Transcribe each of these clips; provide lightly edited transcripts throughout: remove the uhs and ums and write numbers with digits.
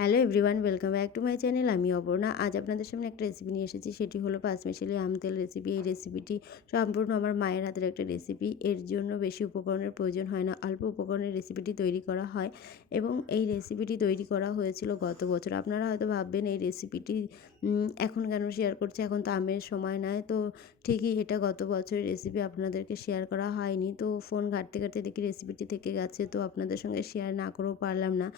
Hello everyone, welcome back to my channel. আমি অপর্ণা। আজ আপনাদের সামনে একটা রেসিপি নিয়ে এসেছি, সেটি হলো পাঁচমিশালি আম তেল রেসিপি। এই রেসিপিটি সম্পূর্ণ আমার মায়ের হাতের একটা রেসিপি। এর জন্য বেশি উপকরণের প্রয়োজন হয় না, অল্প উপকরণের রেসিপিটি তৈরি করা হয় এবং এই রেসিপিটি তৈরি করা হয়েছিল গত বছর। আপনারা হয়তো ভাববেন এই রেসিপিটি এখন কেন শেয়ার করছে, এখন তো আমের সময় নয়। তো ঠিকই, এটা গত বছরের রেসিপি, আপনাদেরকে শেয়ার করা হয়নি। তো ফোন ঘাঁটতে ঘাঁটতে দেখি রেসিপিটি থেকে গেছে, তো আপনাদের সঙ্গে শেয়ার না করেও পারলাম না।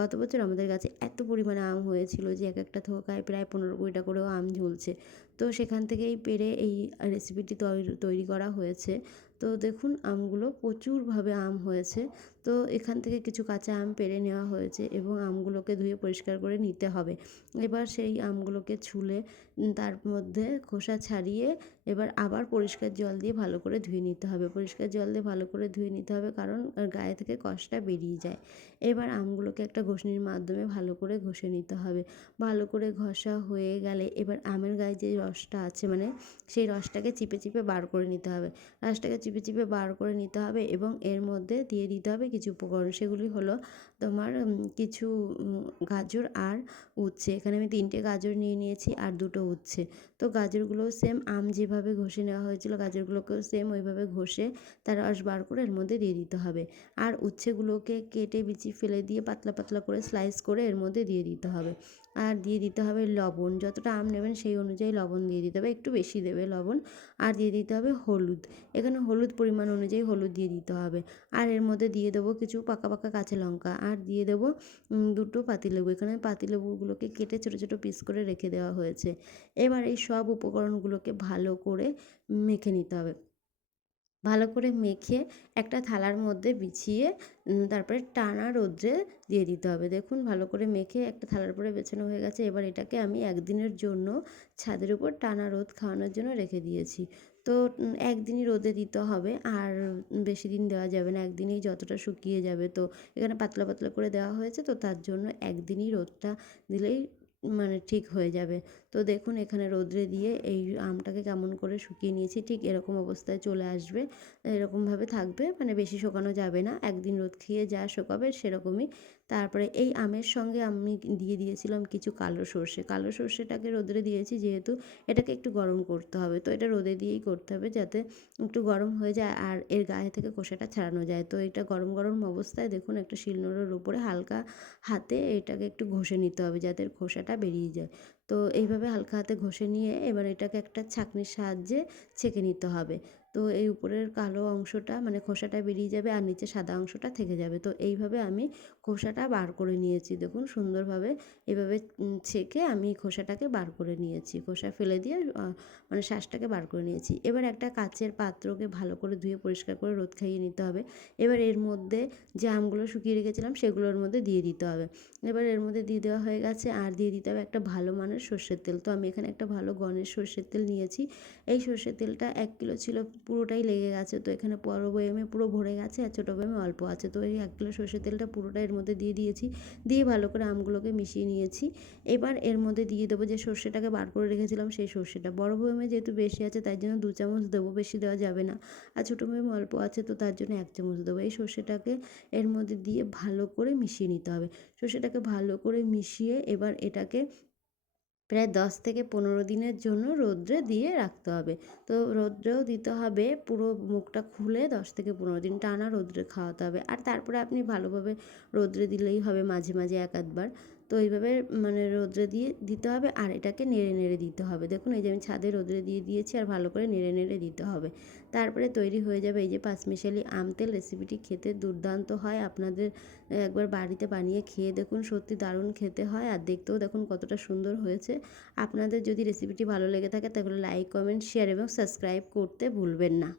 গত বছর আমাদের গাছে এত পরিমাণে আম হয়েছিল যে এক একটা থোকায় প্রায় 15-20টা করেও আম ঝুলছে। তো সেখান থেকেই পেড়ে এই রেসিপিটি তৈরি করা হয়েছে। তো দেখুন, আমগুলো প্রচুরভাবে আম হয়েছে। তো এখান থেকে কিছু কাঁচা আম পেড়ে নেওয়া হয়েছে এবং আমগুলোকে ধুয়ে পরিষ্কার করে নিতে হবে। এবার সেই আমগুলোকে ছুলে তার মধ্যে খোসা ছাড়িয়ে এবার আবার পরিষ্কার জল দিয়ে ভালো করে ধুয়ে নিতে হবে। পরিষ্কার জল দিয়ে ভালো করে ধুয়ে নিতে হবে, কারণ গায়ে থেকে কষটা বেরিয়ে যায়। এবার আমগুলোকে একটা ঘষনির মাধ্যমে ভালো করে ঘষে নিতে হবে। ভালো করে ঘষা হয়ে গেলে এবার আমের গায়ে যে রসটা আছে, মানে সেই রসটাকে চিপে চিপে বার করে নিতে হবে। রসটাকে চিপে চিপে বার করে নিতে হবে এবং এর মধ্যে দিয়ে দিতে হবে কিছু উপকরণ। সেগুলি হলো তোমার কিছু গাজর আর উচ্ছে। এখানে আমি 3টে গাজর নিয়ে নিয়েছি আর 2টো উচ্ছে। তো গাজরগুলোও সেম আম যেভাবে ঘষে নেওয়া হয়েছিল, গাজরগুলোকেও সেম ওইভাবে ঘষে তার রস বার করে এর মধ্যে দিয়ে দিতে হবে। আর উচ্ছেগুলোকে কেটে বিচি ফেলে দিয়ে পাতলা পাতলা করে স্লাইস করে এর মধ্যে দিয়ে দিতে হবে। আর দিয়ে দিতে হবে লবণ। যতটা আম নেবেন সেই অনুযায়ী লবণ দিয়ে দিতে হবে, একটু বেশি দেবে লবণ। আর দিয়ে দিতে হবে হলুদ। এখানে হলুদ পরিমাণ অনুযায়ী হলুদ দিয়ে দিতে হবে। আর এর মধ্যে দিয়ে দেবো কিছু পাকা পাকা কাঁচা লঙ্কা, আর দিয়ে দেবো 2টো পাতিলেবু। এখানে পাতিলেবুগুলোকে কেটে ছোটো ছোটো পিস করে রেখে দেওয়া হয়েছে। এবার এই সব উপকরণগুলোকে ভালো করে মেখে নিতে হবে। ভালো করে মেখে একটা থালার মধ্যে বিছিয়ে তারপরে টানা রৌদ্রে দিয়ে দিতে হবে। দেখুন, ভালো করে মেখে একটা থালার উপরে বেছানো হয়ে গেছে। এবার এটাকে আমি একদিনের জন্য ছাদের উপর টানা রোদ খাওয়ানোর জন্য রেখে দিয়েছি। তো একদিনই রোদে দিতে হবে, আর বেশি দিন দেওয়া যাবে না। একদিনেই যতটা শুকিয়ে যাবে। তো এখানে পাতলা পাতলা করে দেওয়া হয়েছে, তো তার জন্য একদিনই রোদটা দিলেই মানে ঠিক হয়ে যাবে। তো দেখুন, এখানে রৌদ্রে দিয়ে এই আমটাকে কেমন করে শুকিয়ে নিয়েছি, ঠিক এরকম অবস্থায় চলে আসবে। এরকমভাবে থাকবে, মানে বেশি শুকানো যাবে না। একদিন রোদ খেয়ে যা শুকাবে সেরকমই। তারপরে এই আমের সঙ্গে আমি দিয়ে দিয়েছিলাম কিছু কালো সর্ষে। কালো সর্ষেটাকে রোদে দিয়েছি যেহেতু এটাকে একটু গরম করতে হবে। তো এটা রোদে দিয়েই করতে হবে যাতে একটু গরম হয়ে যায় আর এর গায়ে থেকে খোসাটা ছাড়ানো যায়। তো এটা গরম গরম অবস্থায় দেখুন একটা শিলনোড়ার উপরে হালকা হাতে এটাকে একটু ঘষে নিতে হবে যাতে এর খোসাটা বেরিয়ে যায়। তো এইভাবে হালকা হাতে ঘষে নিয়ে এবার এটাকে একটা ছাঁকনির সাহায্যে ছেঁকে নিতে হবে। তো এই উপরের কালো অংশটা, মানে খোসাটা বেরিয়ে যাবে আর নিচে সাদা অংশটা থেকে যাবে। তো এইভাবে আমি খোসাটা বার করে নিয়েছি। দেখুন সুন্দরভাবে এভাবে ছেঁকে আমি খোসাটাকে বার করে নিয়েছি। খোসা ফেলে দিয়ে মানে শাঁসটাকে বার করে নিয়েছি। এবার একটা কাচের পাত্রকে ভালো করে ধুয়ে পরিষ্কার করে রোদ খাইয়ে নিতে হবে। এবার এর মধ্যে যে আমগুলো শুকিয়ে রেখেছিলাম সেগুলোর মধ্যে দিয়ে দিতে হবে। এবার এর মধ্যে দিয়ে দেওয়া হয়ে গেছে, আর দিয়ে দিতে হবে একটা ভালো মানের সর্ষের তেল। তো আমি এখানে একটা ভালো গনের সর্ষের তেল নিয়েছি। এই সর্ষের তেলটা 1 কিলো ছিল, পুরোটাই লেগে গেছে। তো এখানে বড় বয়ামে পুরো ভরে গেছে আর ছোটো বয়ামে অল্প আছে। তো এই 1 কিলো সর্ষের তেলটা পুরোটা এর মধ্যে দিয়ে দিয়েছি। দিয়ে ভালো করে আমগুলোকে মিশিয়ে নিয়েছি। এবার এর মধ্যে দিয়ে দেবো যে সর্ষেটাকে বার করে রেখেছিলাম সেই সর্ষেটা। বড় বয়ামে যেহেতু বেশি আছে তাই জন্য 2 চামচ দেবো, বেশি দেওয়া যাবে না। আর ছোটো বয়ামে অল্প আছে তো তার জন্য 1 চামচ দেবো। এই সর্ষেটাকে এর মধ্যে দিয়ে ভালো করে মিশিয়ে নিতে হবে। সর্ষেটাকে ভালো করে মিশিয়ে এবার এটাকে প্রায় 10 থেকে 15 দিনের জন্য রৌদ্রে দিয়ে রাখতে হবে। তো রৌদ্রেও দিতে হবে, পুরো মুখটা খুলে 10 থেকে 15 দিন টানা রৌদ্রে খাওয়াতে হবে। আর তারপরে আপনি ভালোভাবে রৌদ্রে দিলেই হবে, মাঝে মাঝে 1-8 বার। তো এইভাবে মানে রৌদ্রে দিয়ে দিতে হবে আর এটাকে নেড়ে নেড়ে দিতে হবে। দেখুন, এই যে আমি ছাদে রৌদ্রে দিয়ে দিয়েছি আর ভালো করে নেড়ে নেড়ে দিতে হবে। তারপরে তৈরি হয়ে যাবে এই যে পাঁচমিশালি আম তেল। রেসিপিটি খেতে দুর্দান্ত হয়। আপনাদের একবার বাড়িতে বানিয়ে খেয়ে দেখুন, সত্যি দারুণ খেতে হয় আর দেখতেও দেখুন কতটা সুন্দর হয়েছে। আপনাদের যদি রেসিপিটি ভালো লেগে থাকে তাহলে লাইক, কমেন্ট, শেয়ার এবং সাবস্ক্রাইব করতে ভুলবেন না।